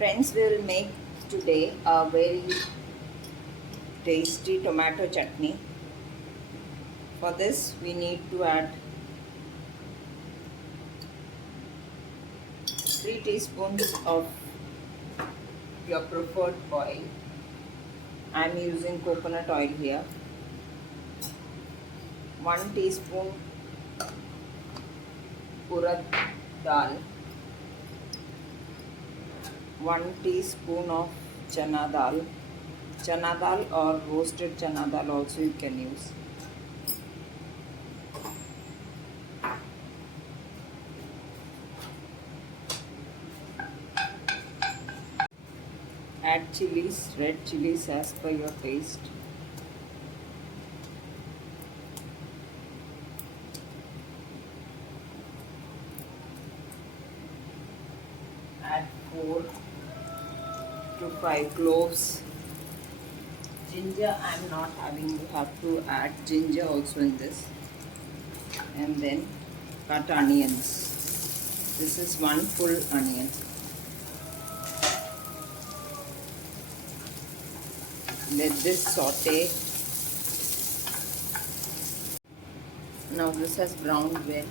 Friends, we will make today a very tasty tomato chutney. For this we need to add 3 teaspoons of your preferred oil. I am using coconut oil here. 1 teaspoon urad dal. 1 teaspoon of chana dal. Chana dal or roasted chana dal also you can use. Add chilies, red chilies as per your taste. Add 4 to 5 cloves. Ginger I am not having, you have to add ginger also in this. And then cut onions. This is 1 full onion. Let this saute. Now this has browned well.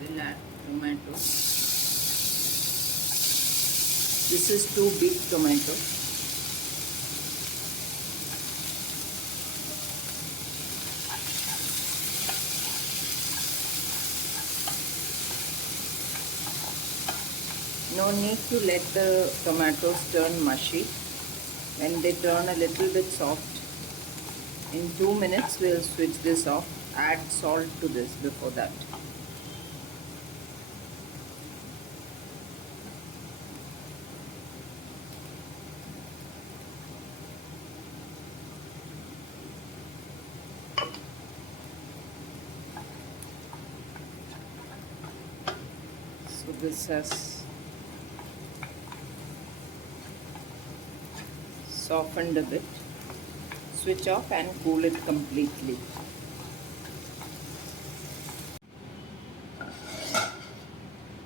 We'll add tomato. This is 2 big tomatoes. No need to let the tomatoes turn mushy. When they turn a little bit soft, in 2 minutes we'll switch this off. Add salt to this before that. So this has softened a bit. Switch off and cool it completely.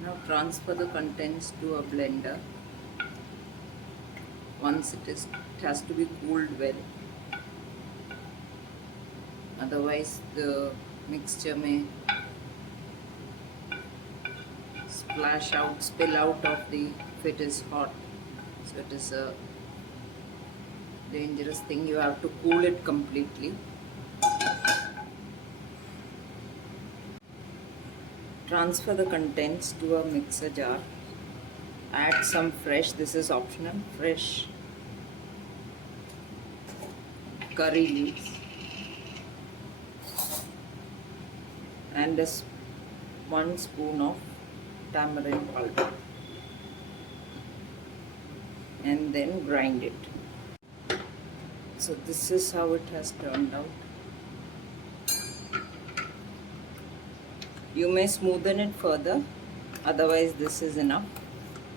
Now transfer the contents to a blender. Once it has to be cooled well. Otherwise the mixture may spill out of if it is hot. So it is a dangerous thing. You have to cool it completely. Transfer the contents to a mixer jar. Add some fresh, this is optional, fresh curry leaves and 1 spoon of tamarind powder, and then grind it. So this is how it has turned out. You may smoothen it further, otherwise this is enough.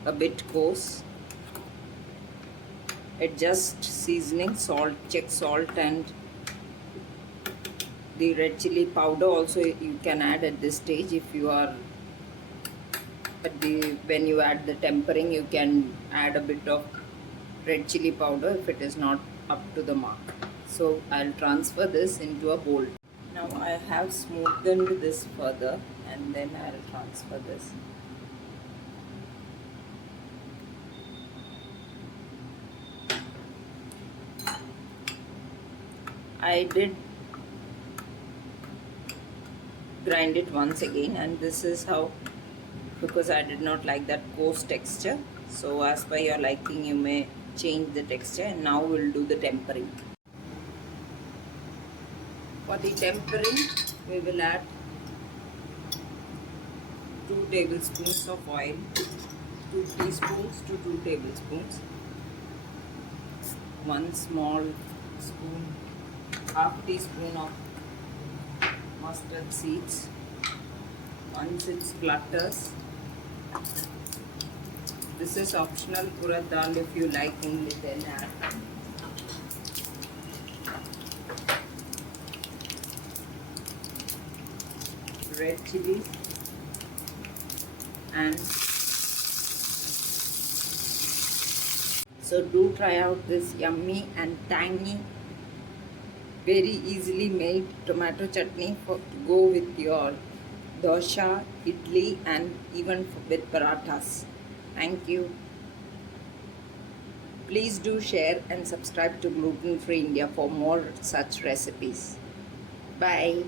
A bit coarse. Adjust seasoning, salt, check salt, and the red chili powder also you can add at this stage. If you are when you add the tempering, you can add a bit of red chili powder if it is not up to the mark. So I'll transfer this into a bowl. Now I have smoothened this further, and then I'll transfer this. I did grind it once again, and this is how, because I did not like that coarse texture. So as per your liking you may change the texture. And now we'll do the tempering. For the tempering we will add 2 tablespoons of oil, 2 teaspoons to 2 tablespoons, 1 small spoon, half teaspoon of mustard seeds. Once it splutters, this is optional, urad dal if you like only then add. Red chilies and So do try out this yummy and tangy, very easily made tomato chutney for to go with your dosa, idli, and even with parathas. Thank you. Please do share and subscribe to Gluten Free India for more such recipes. Bye.